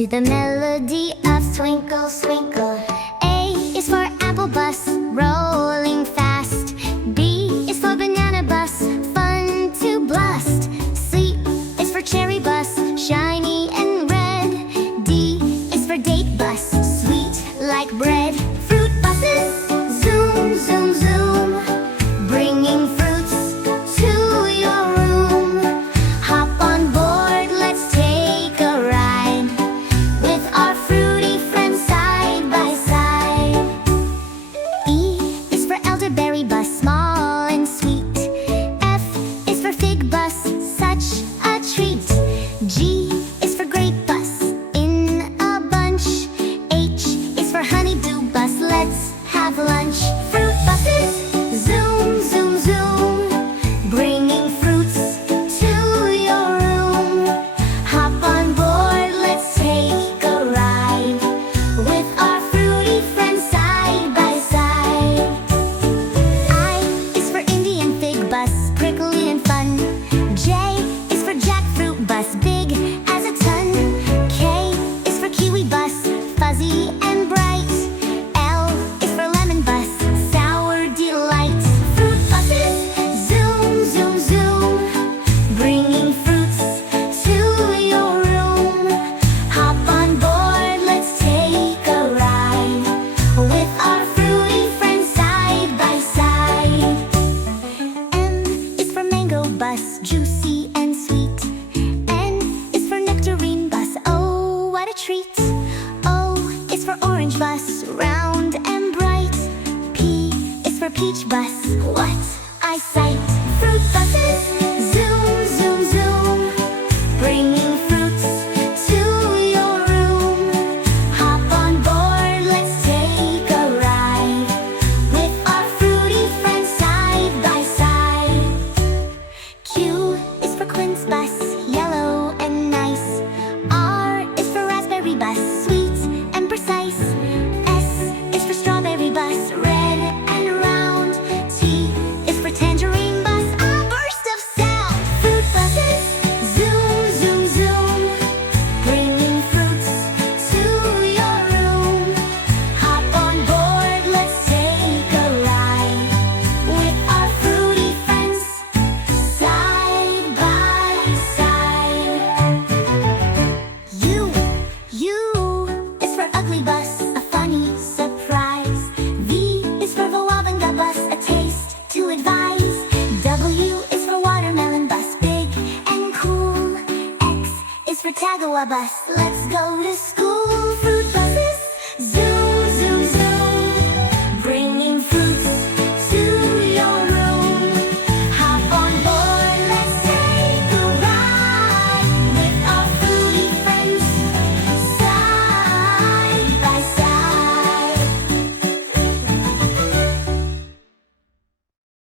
to the melody of Twinkle, Twinkle. A is for apple bus, rolling fast. B is for banana bus, fun to blast. C is for cherry bus, shiny and red. D is for date bus, sweet like bread. Fruit buses, zoom, zoom, zoom, bringing fruits to your room. Hop on board, let's take a ride with our fruity friends side by side. E is for Elderberry Bus, small and sweet. F is for Fig Bus, such a treat. G is for Grape Bus, in a bunch. H is for Honeydew Bus, let's have lunch. Fruit buses, zoom, zoom, zoom, bringing fruits to your room. Hop on board, let's take a ride with our fruity friends side by side. I is for Indian Fig Bus, prickly and fun. J is for Jackfruit Bus, big as a ton. K is for Kiwi Bus, fuzzy and bright. L is for Lemon Bus, sour delight. Fruit buses, zoom, zoom, zoom, bringing fruits to your room. Hop on board, let's take a ride with our fruity friends side by side. M is for Mango Bus, juicy and sweet. N is for Nectarine Bus, oh what a treat. O is for Orange Bus, round and bright. P is for Peach Bus, what eyesight. Fruit buses, zoom, zoom, zoom, bringing fruits to your room. Hop on board, let's take a ride with our fruity friends side by side. Q is for Quince Bus, yellow and nice. R is for Raspberry Bus, sweet and precise. S is for Strawberry Bus, red and round. T is for Tangerine Bus, a burst of sound. Fruit buses, zoom, zoom, zoom, bringing fruits to your room. Hop on board, let's take a ride with our fruity friends side by side. U is for Ugly Bus, a funny surprise. V is for Volabanga Bus, a taste to advise. W is for Watermelon Bus, big and cool. X is for Tagawa Bus, let's go to school.